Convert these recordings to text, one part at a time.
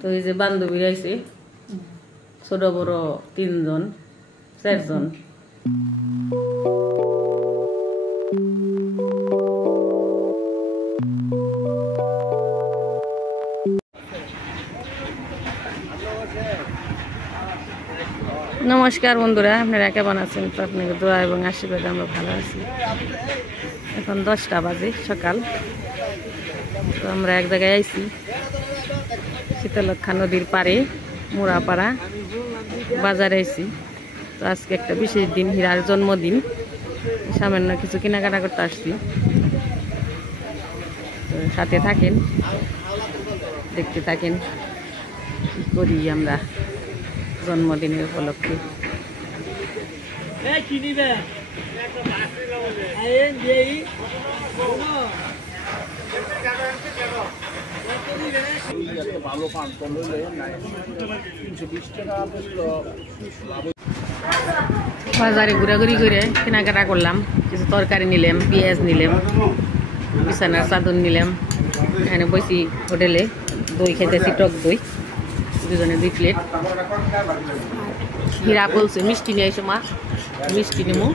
তো এই যে বান্ধবী আইছে ছোট বড় 3 জন 4 জন। নমস্কার বন্ধুরা, আপনারা কেমন আছেন? তো আপনাদের দোয়া এবং আশীর্বাদে আমরা ভালো আছি। এখন 10টা বাজে সকাল। তো আমরা এক জায়গায় আইছি শীতলক্ষা নদীর পাড়ে মুড়াপাড়া বাজারে আইছি। তো আজকে একটা বিশেষ দিন, হীরার জন্মদিন। সামান্য কিছু কেনাকাটা করতে আসছি। তো সাথে থাকেন, দেখতে থাকেন কি করি আমরা জন্মদিনের উপলক্ষে। বাজারে ঘোরাঘুরি করে কেনাকাটা করলাম, কিছু তরকারি নিলাম, পেঁয়াজ নিলাম, বিছানার চাদর নিলাম। এখানে বসি হোটেলে, দই খেতেছি, টক দই, দুজনে 2 প্লেট। হীরা বলছে মিষ্টি নিয়ে এসো মা, মিষ্টি নেবো।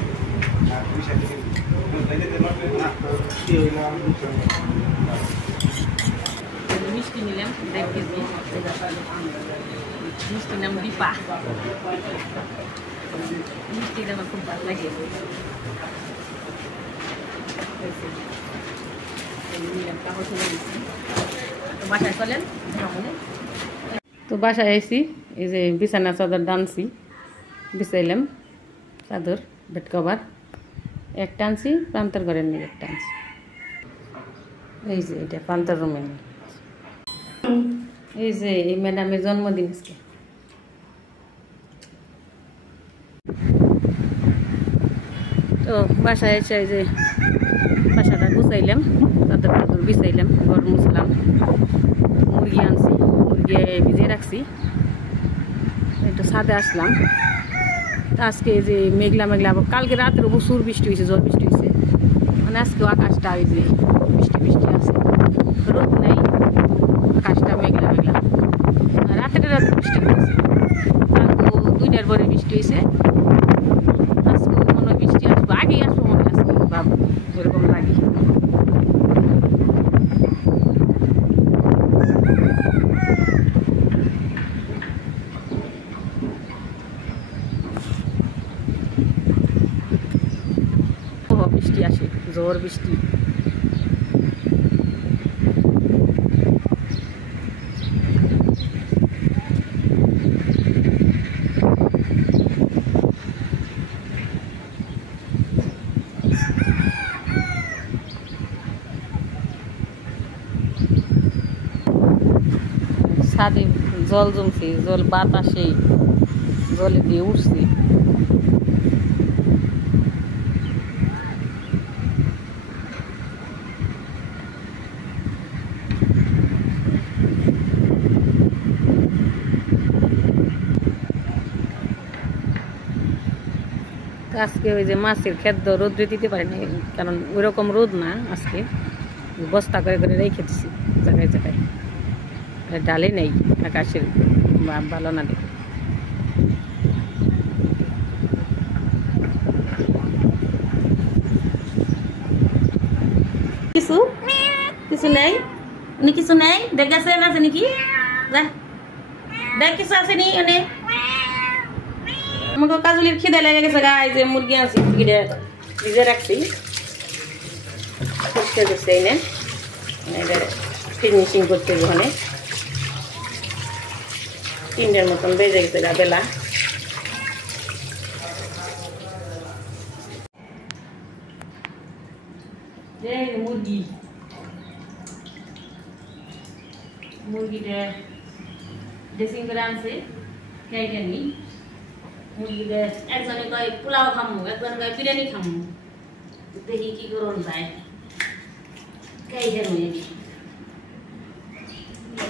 মিষ্টি নিলাম 1 কেজি। মিষ্টির নাম দীপা। মিষ্টি আমার খুব ভালো লাগে। বাসায় চলেন। তো বাসায় আইসি, এই যে বিছানা চাদর টানছি, বিছাইলাম চাদর, বেড কভার একটা আনছি, প্রান্তর ঘরের নিয়ে একটা আনছি। এই যে এটা প্রান্তর রুমে নিয়ে। এই যে এই ম্যাডামের জন্মদিন আজকে। তো বাসায় এসে এই যে বাসাটা গুছাইলাম, চাদর টাদর বিছাইলাম, ঘর মুছলাম। মুরগি আনছি, মুরগি ভিজিয়ে রাখছি। একটু ছাদে আসলাম। তো আজকে এই যে মেঘলা মেঘলা, কালকে রাতের প্রচুর বৃষ্টি হয়েছে, ঝড় বৃষ্টি হয়েছে। মানে আজকেও আকাশটা এই যে বৃষ্টি বৃষ্টি আছে, রোদ নেই, আকাশটা মেঘলা মেঘলা। রাতে বৃষ্টি হয়েছে, কালকেও 2টার পরে বৃষ্টি হয়েছে। আজকেও মনে হয় বৃষ্টি আসবো, আগেই আসবো মনে হয় আজকে, ভাব এরকম লাগে। বৃষ্টি আসে, ঝড় বৃষ্টি। ছাদে জল জমছে, জল বাতাসে জলে দিয়ে উঠছে। আজকে ওই যে মাছের খেদ্য রোদ্রে দিতে পারিনি, কারণ ওই রকম রোদ না আজকে। বস্তা করে করে রেখে দিছি জায়গায় জায়গায়, ডালে নেই, আকাশের ভালো না দেখে। কিছু কিছু নেই, উনি কিছু নেই, দেখেছেন আছে নাকি? দেখ কিছু আছে নি এনে। আমাকে কাজুলির খিদে লেগে গেছে, গায়ে যে মুরগি আনছি, মুরগিটা ভিজে রাখছি, পরিষ্কার করছে এনে, ফিনিশিং করতে ওখানে 3টার মতন বেজে গেছে বেলা। মুরগি, মুরগিটা ড্রেসিং করে আনছে, কেটে নি। মুরগিটা একজনে কয় পোলাও খামু, একজনে কয় বিরিয়ানি খামু, দেখি কি করুন যায়। কেটে মুরগি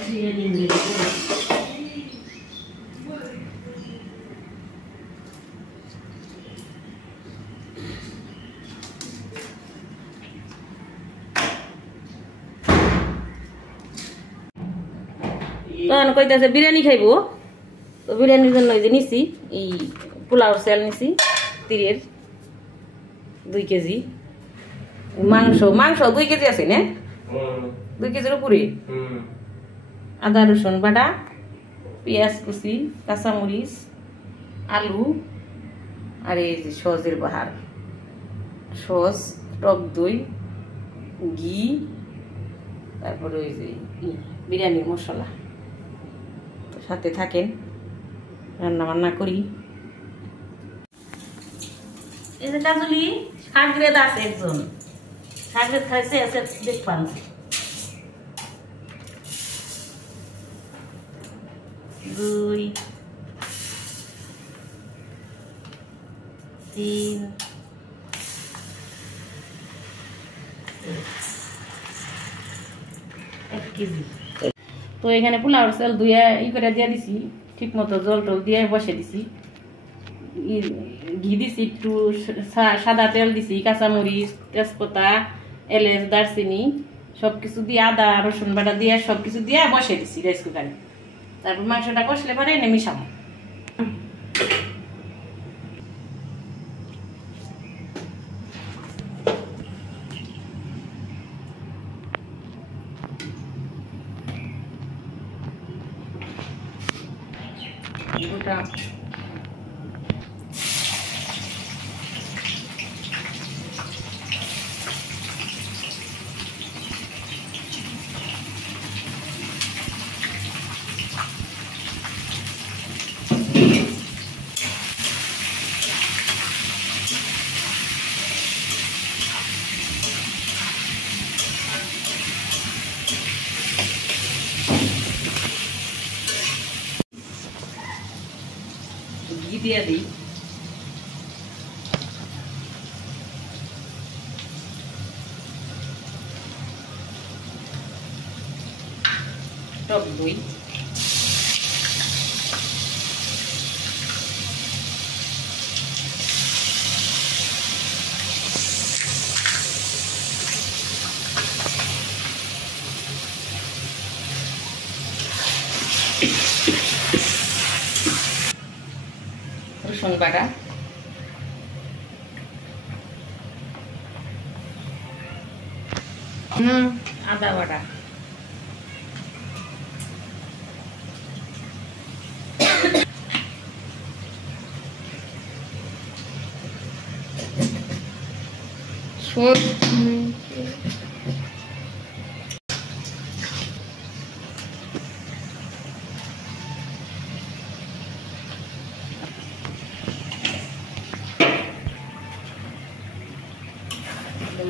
বিরিয়ানি তখন কইতাছে বিরিয়ানি খাইবো তো বিরিয়ানির জন্য এই যে নিছি এই পোলাও চাল নিছি তীরের 2 কেজি মাংস 2 কেজি আছে না 2 কেজির উপরে আদা রসুন বাটা পেঁয়াজ কুচি কাঁচামরিচ আলু আর এই যে সজের বাহার সস টক দই ঘি তারপরে ওই যে বিরিয়ানির মশলা তো সাথে থাকেন রান্না বান্না করি এই যে কাজলি শাকরেদ আছে একজন শাকরেদ খাইছে আছে দেখবান 2 3 1 কেজি তো এখানে পোলাওর চাল ধুয়ে করে দিয়ে দিছি ঠিক মতো জল টল দিয়ে বসে দিছি ঘি দিছি একটু সাদা তেল দিছি কাঁচামরিচ তেজপাতা এলাচ দারচিনি সবকিছু দিয়ে আদা রসুন বাটা দিয়ে সবকিছু দিয়ে বসে দিছি রাইস কুকারে তারপর মাংসটা কষলে পরে এনে মিশাবো গোটা ঘি দিয়ে দিই টক দই রসুন বাটা আদা বাটা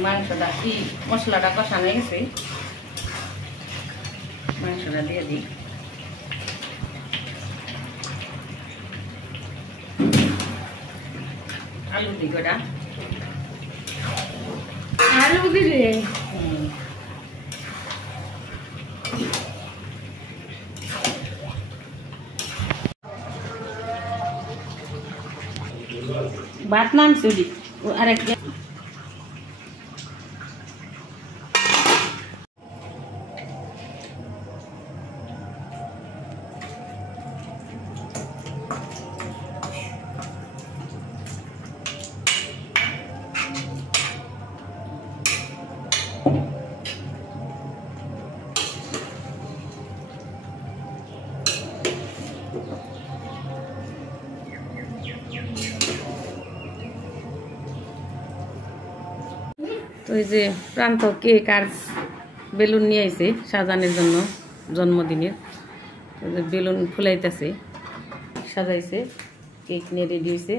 মাংসটা কি মশলাটা কষানো গেছে মাংসটা দিয়ে দিই আলু দিই গোটা আলু দিবি ভাত নামছে আরেক তো এই যে প্রান্ত কেক আর বেলুন নিয়ে আইছে সাজানোর জন্য জন্মদিনের বেলুন ফুলাইতেছে সাজাইছে কেক নিয়ে রেডি হয়েছে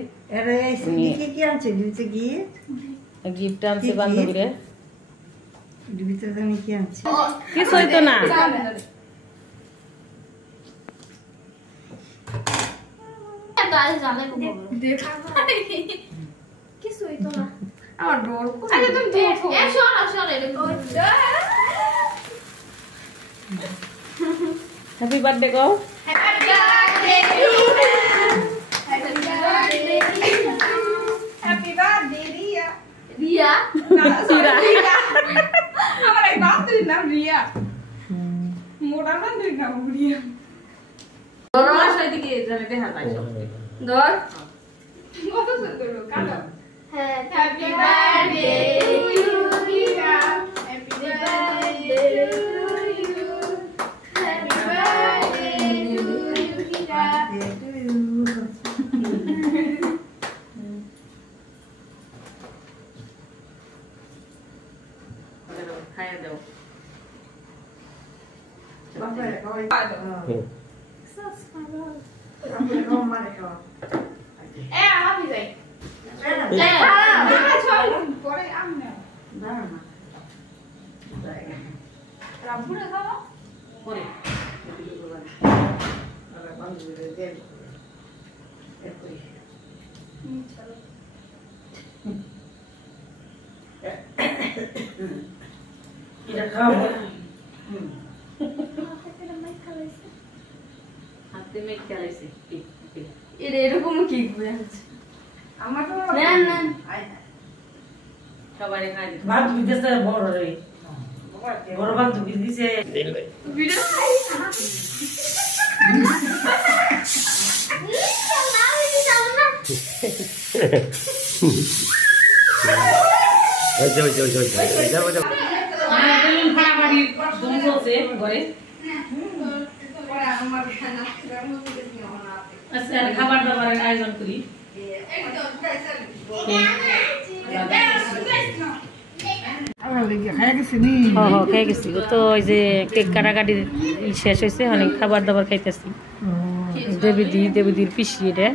গিফট আনছে বান্ধবীরা কিছু হইতো না কিছু হইতো না আমার ডোর আরে তুমি দেখো এ শোনো এরকম happy birthday go happy birthday two happy birthday happy birthday Riya Riya Riya আমার এক বান্ধবীর নাম রিয়া মোটার বান্ধবীর নাম রিয়া বাসায় দিকে জানে দেখা যায় সব ধর কত সুন্দর কাটো happy birthday to Geeta happy birthday to you happy birthday to Geeta খাইয়া দাও আমি যাই পরে আমি না রামপুরে খাওয়া পরে এটা খাওয়া হাতে মেঘ চালাইছে এটা এরকম কি করে আছে আমার তো না না সবাই খাই দিত ভাত দিতেছে বড় রে বড় ভাত দিতেছে ভিডিও খাবার দাবারের আয়োজন করি খেয়ে গেছি তো ওই যে কেক কাটাকাটি শেষ হয়েছে অনেক খাবার দাবার খাইতেছি দেবীদির পিসি এটা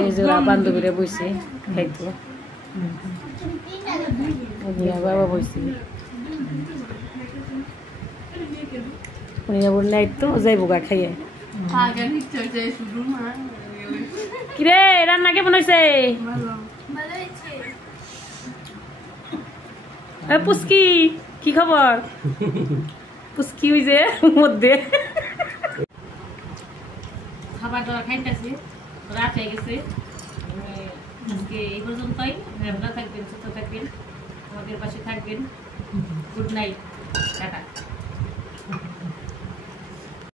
এই যে বান্ধবীরা বইছে খাইতো বাবা বইছে নাই তো যাইব গা খাইয়ে কিরে রান্না কেমন হয়েছে পুস্কি কি খবর পুস্কি ওই যে মধ্যে খাবার দাবার খাইতেছি রাত হয়ে গেছে আজকে এই পর্যন্তই ভালো থাকবেন সুস্থ থাকবেন আমাদের পাশে থাকবেন গুড নাইট টাটা